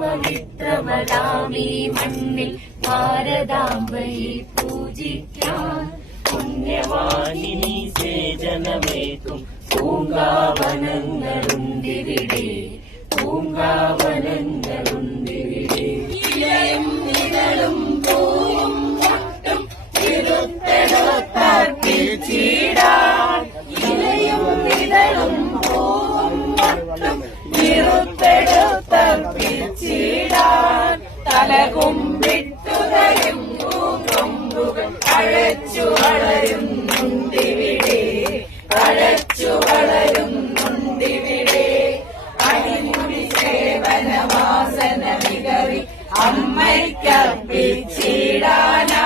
പവിത്രമതാമീ മണ്ണിൽ ഭാരതാംബയെ പൂജിക്കാൻ പുണ്യവാഹിനി സേചനമേക്കും പൂങ്കാവനങ്ങളുണ്ടിവിടെ, പൂങ്കാവനങ്ങളുണ്ടിവിടെ. ഇലയും നിഴലും പൂവും മുട്ടും ഇരുത്തെടുത്തർപ്പിച്ചിടാൻ, ഇലയും നിഴലും പൂവും മുട്ടും ഇരുത്തെടുത്തർപ്പിച്ചിടാൻ. തലകുമ്പിട്ടുതരും പൂങ്കൊമ്പുകൾ അഴച്ചു വളരുന്നുണ്ടിവിടെ, അഴച്ചു വളരുന്നുണ്ടിവിടെ. അടിമുടി സേവന വാസന വികറി അമ്മയ്ക്കർപ്പിച്ചിടാനാ